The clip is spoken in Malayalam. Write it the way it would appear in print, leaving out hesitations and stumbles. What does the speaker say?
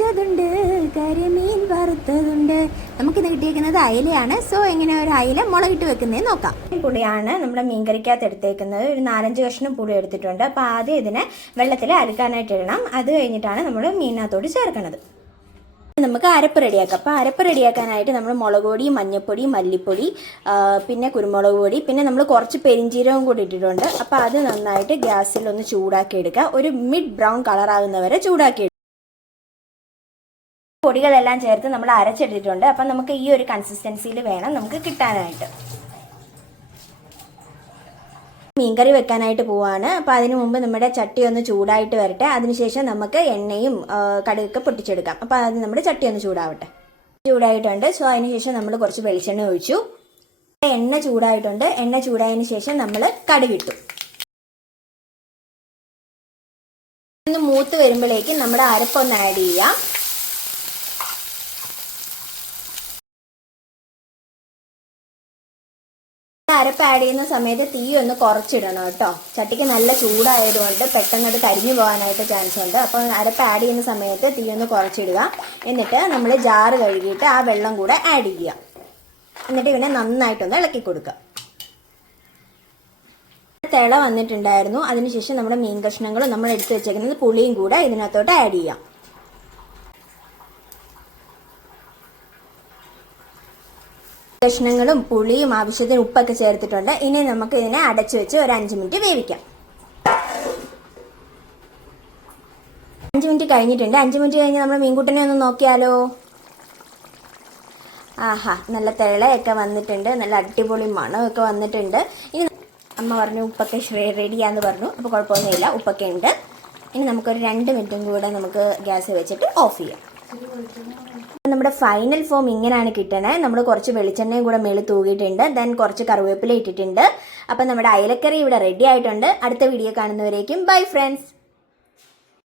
പൊരിച്ചതുണ്ട്, കരിമീൻ വറുത്തതുണ്ട്. നമുക്കിന്ന് കിട്ടിയിരിക്കുന്നത് അയിലയാണ്. സോ എങ്ങനെ ഒരു അയില മുളകിട്ട് വെക്കുന്നത് നോക്കാം. പുളിയാണ് നമ്മുടെ മീൻകറിക്കകത്ത് എടുത്തേക്കുന്നത്. ഒരു 4-5 കഷ്ണം പുളി എടുത്തിട്ടുണ്ട്. അപ്പോൾ ആദ്യം ഇതിനെ വെള്ളത്തിൽ അരക്കാനായിട്ട് ഇടണം. അത് കഴിഞ്ഞിട്ടാണ് നമ്മൾ മീനകത്തോട് ചേർക്കുന്നത്. നമുക്ക് അരപ്പ് റെഡിയാക്കാം. അപ്പോൾ അരപ്പ് റെഡിയാക്കാനായിട്ട് നമ്മൾ മുളക് പൊടി, മഞ്ഞൾപ്പൊടി, മല്ലിപ്പൊടി, പിന്നെ കുരുമുളക് പൊടി, പിന്നെ നമ്മൾ കുറച്ച് പെരിഞ്ചീരകം കൂടി ഇട്ടിട്ടുണ്ട്. അപ്പോൾ അത് നന്നായിട്ട് ഗ്യാസിൽ ഒന്ന് ചൂടാക്കി എടുക്കുക. ഒരു മിഡ് ബ്രൗൺ കളറാകുന്നവരെ ചൂടാക്കി എടുക്കുക. പൊടികളെല്ലാം ചേർത്ത് നമ്മൾ അരച്ചെടുത്തിട്ടുണ്ട്. അപ്പം നമുക്ക് ഈ ഒരു കൺസിസ്റ്റൻസിയിൽ വേണം നമുക്ക് കിട്ടാനായിട്ട്. മീൻകറി വെക്കാനായിട്ട് പോവാണ്. അപ്പോൾ അതിന് മുമ്പ് നമ്മുടെ ചട്ടി ഒന്ന് ചൂടായിട്ട് വരട്ടെ. അതിനുശേഷം നമുക്ക് എണ്ണയും കടുകൊക്കെ പൊട്ടിച്ചെടുക്കാം. അപ്പോൾ അത് നമ്മുടെ ചട്ടി ഒന്ന് ചൂടായിട്ടുണ്ട്. സോ അതിനുശേഷം നമ്മൾ കുറച്ച് വെളിച്ചെണ്ണ ഒഴിച്ചു. എണ്ണ ചൂടായിട്ടുണ്ട്. എണ്ണ ചൂടായതിനു ശേഷം നമ്മൾ കടുകിട്ടു. ഒന്ന് മൂത്ത് വരുമ്പോഴേക്കും നമ്മുടെ അരപ്പൊന്ന് ആഡ് ചെയ്യാം. അരപ്പ് ആഡ് ചെയ്യുന്ന സമയത്ത് തീ ഒന്ന് കുറച്ചിടണം കേട്ടോ. ചട്ടിക്ക് നല്ല ചൂടായതുകൊണ്ട് പെട്ടെന്ന് അത് കരിഞ്ഞു പോകാനായിട്ട് ചാൻസ് ഉണ്ട്. അപ്പോൾ അരപ്പ് ആഡ് ചെയ്യുന്ന സമയത്ത് തീ ഒന്ന് കുറച്ചിടുക. എന്നിട്ട് നമ്മൾ ജാറ് കഴുകിയിട്ട് ആ വെള്ളം കൂടെ ആഡ് ചെയ്യുക. എന്നിട്ട് ഇവനെ നന്നായിട്ടൊന്ന് ഇളക്കി കൊടുക്കുക. തിള വന്നിട്ടുണ്ടായിരുന്നു. അതിനുശേഷം നമ്മുടെ മീൻ കഷ്ണങ്ങളും നമ്മൾ എടുത്തു വെച്ചേക്കുന്നത് പുളിയും കൂടെ ഇതിനകത്തോട്ട് ആഡ് ചെയ്യാം. കഷ്ണങ്ങളും പുളിയും ആവശ്യത്തിന് ഉപ്പൊക്കെ ചേർത്തിട്ടുണ്ട്. ഇനി നമുക്ക് ഇതിനെ അടച്ചു വെച്ച് ഒരു 5 മിനിറ്റ് വേവിക്കാം. 5 മിനിറ്റ് കഴിഞ്ഞിട്ടുണ്ട്. 5 മിനിറ്റ് കഴിഞ്ഞ് നമ്മൾ മീൻകുട്ടനെ ഒന്ന് നോക്കിയാലോ. ആഹാ, നല്ല തിളയൊക്കെ വന്നിട്ടുണ്ട്. നല്ല അടിപൊളി മണമൊക്കെ വന്നിട്ടുണ്ട്. ഇനി അമ്മ പറഞ്ഞു ഉപ്പൊക്കെ റെഡിയാന്ന് പറഞ്ഞു. അപ്പോൾ കുഴപ്പമൊന്നുമില്ല, ഉപ്പൊക്കെ ഉണ്ട്. ഇനി നമുക്കൊരു 2 മിനിറ്റും കൂടെ നമുക്ക് ഗ്യാസ് വെച്ചിട്ട് ഓഫ് ചെയ്യാം. നമ്മുടെ ഫൈനൽ ഫോം ഇങ്ങനെയാണ് കിട്ടണേ. നമ്മൾ കുറച്ച് വെളിച്ചെണ്ണയും കൂടെ മേളിൽ തൂകിയിട്ടുണ്ട്. ദെൻ കുറച്ച് കറിവേപ്പില ഇട്ടിട്ടുണ്ട്. അപ്പം നമ്മുടെ അയലക്കറി ഇവിടെ റെഡി ആയിട്ടുണ്ട്. അടുത്ത വീഡിയോ കാണുന്നവരേക്കും ബൈ ഫ്രണ്ട്സ്.